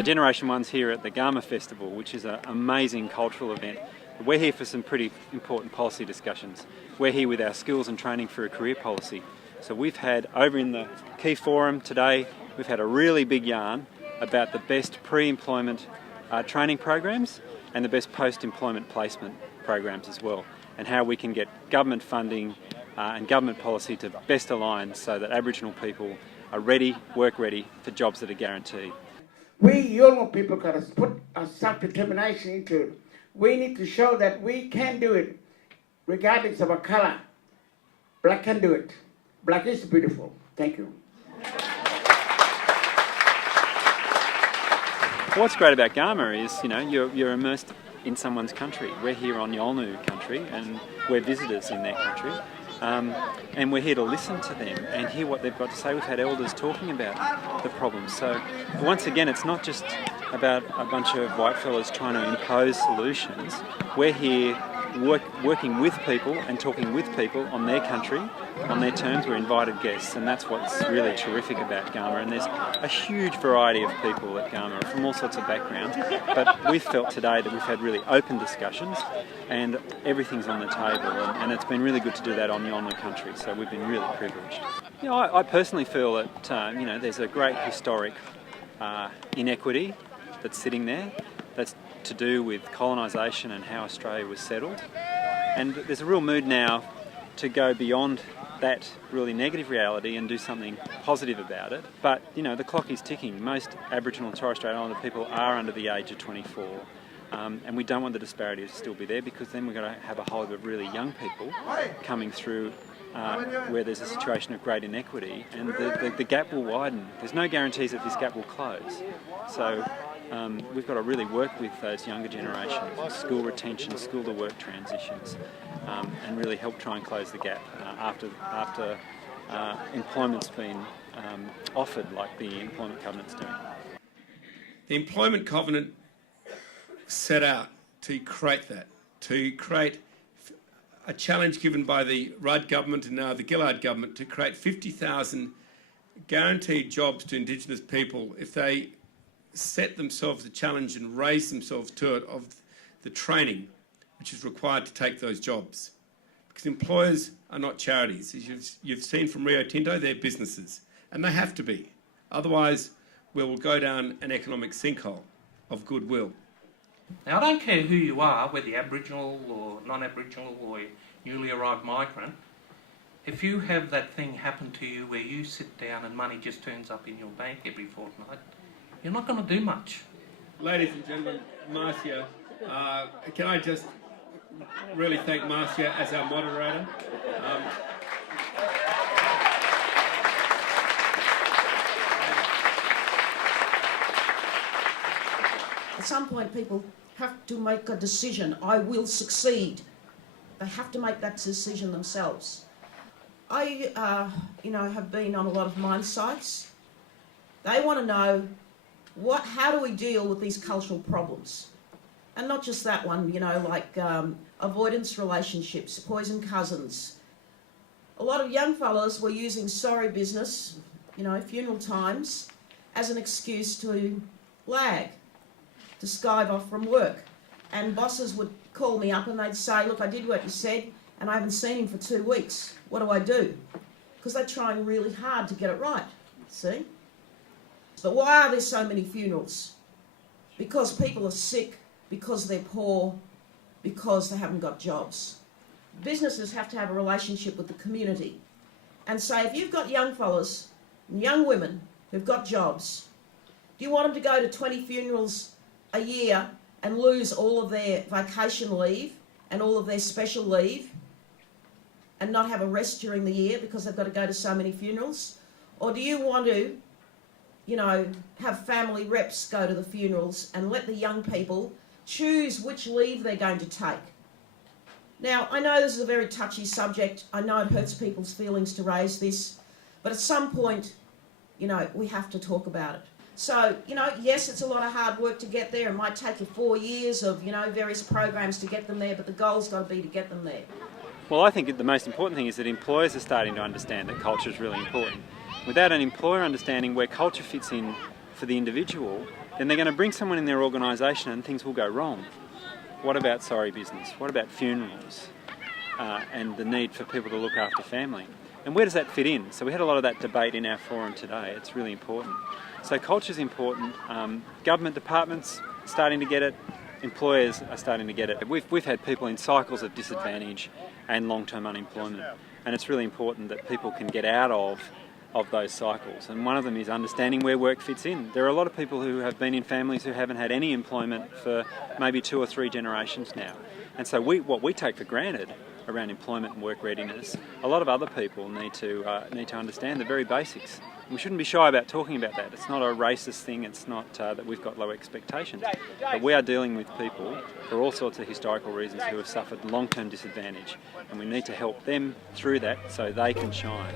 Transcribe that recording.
So GenerationOne's here at the Garma Festival, which is an amazing cultural event. We're here for some pretty important policy discussions. We're here with our skills and training for a career policy. So we've had, over in the key forum today, we've had a really big yarn about the best pre-employment training programs and the best post-employment placement programs as well, and how we can get government funding and government policy to best align so that Aboriginal people are ready, work ready for jobs that are guaranteed. We young people got to put our self-determination into it. We need to show that we can do it regardless of our colour. Black can do it. Black is beautiful. Thank you. What's great about Garma is, you're immersed in someone's country. We're here on Yolngu country and we're visitors in their country. And we're here to listen to them and hear what they've got to say. We've had elders talking about the problems. So once again, it's not just about a bunch of white fellas trying to impose solutions. We're here working with people and talking with people on their country, on their terms. We're invited guests, and that's what's really terrific about Garma. And there's a huge variety of people at Garma from all sorts of backgrounds, but we've felt today that we've had really open discussions and everything's on the table, and it's been really good to do that on Yolngu country, so we've been really privileged. I personally feel that there's a great historic inequity that's sitting there that's to do with colonisation and how Australia was settled. And there's a real mood now to go beyond that really negative reality and do something positive about it. But, the clock is ticking. Most Aboriginal and Torres Strait Islander people are under the age of 24. And we don't want the disparity to still be there, because then we're going to have a whole lot of really young people coming through where there's a situation of great inequity, and the gap will widen. There's no guarantees that this gap will close. So we've got to really work with those younger generations, school retention, school to work transitions, and really help try and close the gap after employment's been offered, like the Employment Covenant's doing. The Employment Covenant set out to create that, to create a challenge given by the Rudd government and now the Gillard government to create 50,000 guaranteed jobs to Indigenous people if they set themselves a challenge and raise themselves to it of the training which is required to take those jobs. Because employers are not charities. As you've seen from Rio Tinto, they're businesses, and they have to be. Otherwise, we will go down an economic sinkhole of goodwill. Now, I don't care who you are, whether you're Aboriginal or non-Aboriginal or newly arrived migrant, if you have that thing happen to you where you sit down and money just turns up in your bank every fortnight, you're not going to do much. Ladies and gentlemen, Marcia, can I just really thank Marcia as our moderator. At some point, people have to make a decision. I will succeed. They have to make that decision themselves. I, have been on a lot of mine sites. They want to know how do we deal with these cultural problems, and not just that one. Like avoidance relationships, poison cousins. A lot of young fellas were using sorry business, funeral times, as an excuse to lag, to skive off from work. And bosses would call me up and they'd say, look, I did what you said and I haven't seen him for 2 weeks. What do I do? Because they're trying really hard to get it right, see? But why are there so many funerals? Because people are sick, because they're poor, because they haven't got jobs. Businesses have to have a relationship with the community and say, if you've got young fellas and young women who've got jobs, do you want them to go to 20 funerals a year and lose all of their vacation leave and all of their special leave and not have a rest during the year because they've got to go to so many funerals? Or do you want to, have family reps go to the funerals and let the young people choose which leave they're going to take? Now, I know this is a very touchy subject. I know it hurts people's feelings to raise this, but at some point, we have to talk about it. So, yes, it's a lot of hard work to get there. It might take you 4 years of, various programs to get them there, but the goal's got to be to get them there. Well, I think the most important thing is that employers are starting to understand that culture is really important. Without an employer understanding where culture fits in for the individual, then they're going to bring someone in their organisation and things will go wrong. What about sorry business? What about funerals? And the need for people to look after family? And where does that fit in? So we had a lot of that debate in our forum today. It's really important. So culture's important. Government departments starting to get it. Employers are starting to get it. We've had people in cycles of disadvantage and long-term unemployment, and it's really important that people can get out of those cycles. And one of them is understanding where work fits in. There are a lot of people who have been in families who haven't had any employment for maybe 2 or 3 generations now. And so what we take for granted around employment and work readiness, a lot of other people need to understand the very basics. We shouldn't be shy about talking about that. It's not a racist thing. It's not that we've got low expectations. But we are dealing with people for all sorts of historical reasons who have suffered long-term disadvantage, and we need to help them through that so they can shine.